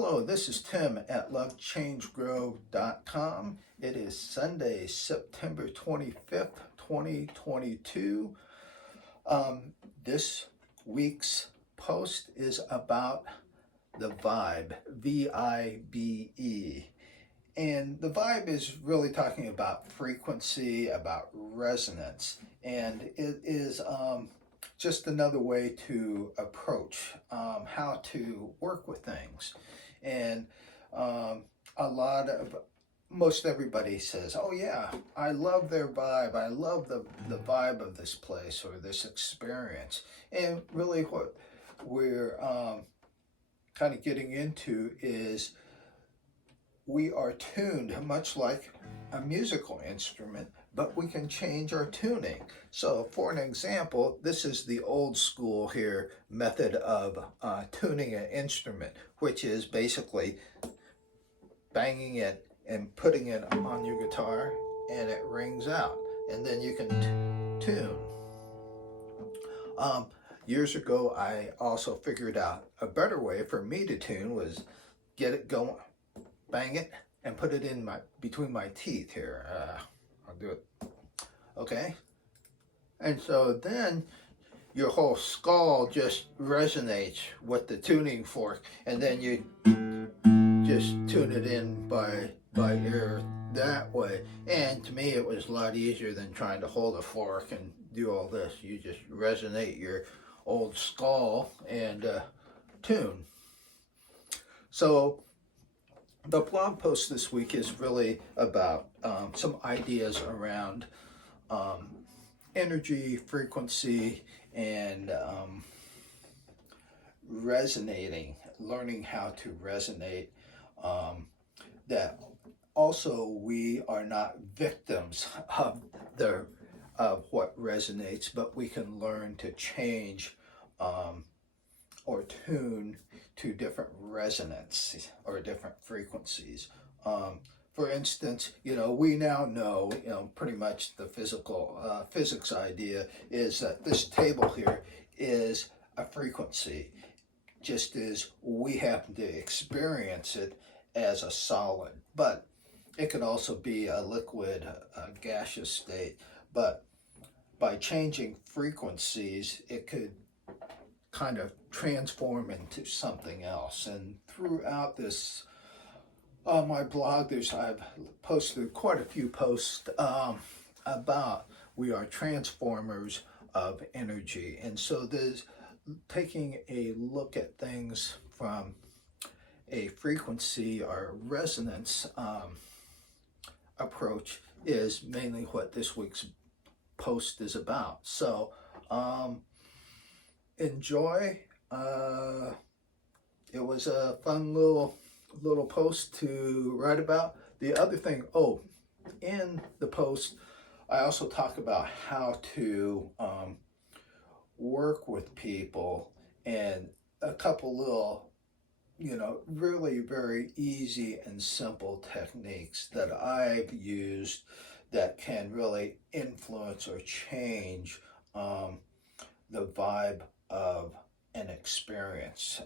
Hello, this is Tim at lovechangegrow.com. It is Sunday, September 25th, 2022. This week's post is about the vibe, V-I-B-E. And the vibe is really talking about frequency, about resonance, and it is just another way to approach how to work with things. And most everybody says, oh yeah, I love their vibe, I love the vibe of this place or this experience. And really what we're kind of getting into is we are tuned much like a musical instrument, but we can change our tuning. So for an example, this is the old school here method of tuning an instrument, which is basically banging it and putting it on your guitar and it rings out, and then you can tune. Years ago, I also figured out a better way for me to tune was get it going, bang it, and put it in between my teeth here. I'll do it. Okay. And so then your whole skull just resonates with the tuning fork, and then you just tune it in by ear that way. And to me, it was a lot easier than trying to hold a fork and do all this. You just resonate your old skull and tune. So the blog post this week is really about some ideas around energy, frequency, and resonating, learning how to resonate. That also we are not victims of what resonates, but we can learn to change or tune to different resonance or different frequencies. For instance, we now know, pretty much the physics idea is that this table here is a frequency, just as we happen to experience it as a solid. But it could also be a liquid, a gaseous state. But by changing frequencies, it could kind of transform into something else. And throughout this my blog, I've posted quite a few posts about we are transformers of energy. And so there's taking a look at things from a frequency or resonance approach is mainly what this week's post is about. So enjoy. It was a fun little post to write about. The other thing, in the post, I also talk about how to work with people and a couple little, really very easy and simple techniques that I've used that can really influence or change the vibe of an experience.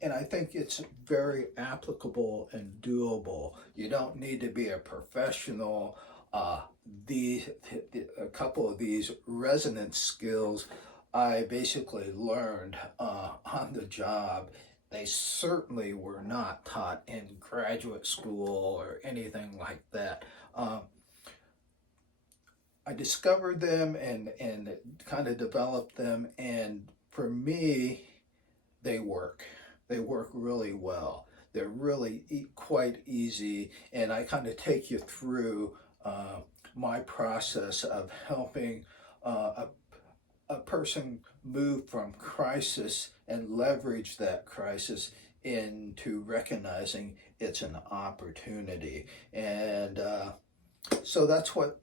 And I think it's very applicable and doable. You don't need to be a professional. A couple of these resonance skills I basically learned on the job. They certainly were not taught in graduate school or anything like that. I discovered them and kind of developed them, and for me, they work. They work really well. They're really quite easy, and I kind of take you through my process of helping a person move from crisis and leverage that crisis into recognizing it's an opportunity. And so that's what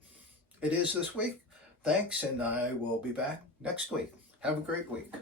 it is this week. Thanks, and I will be back next week. Have a great week.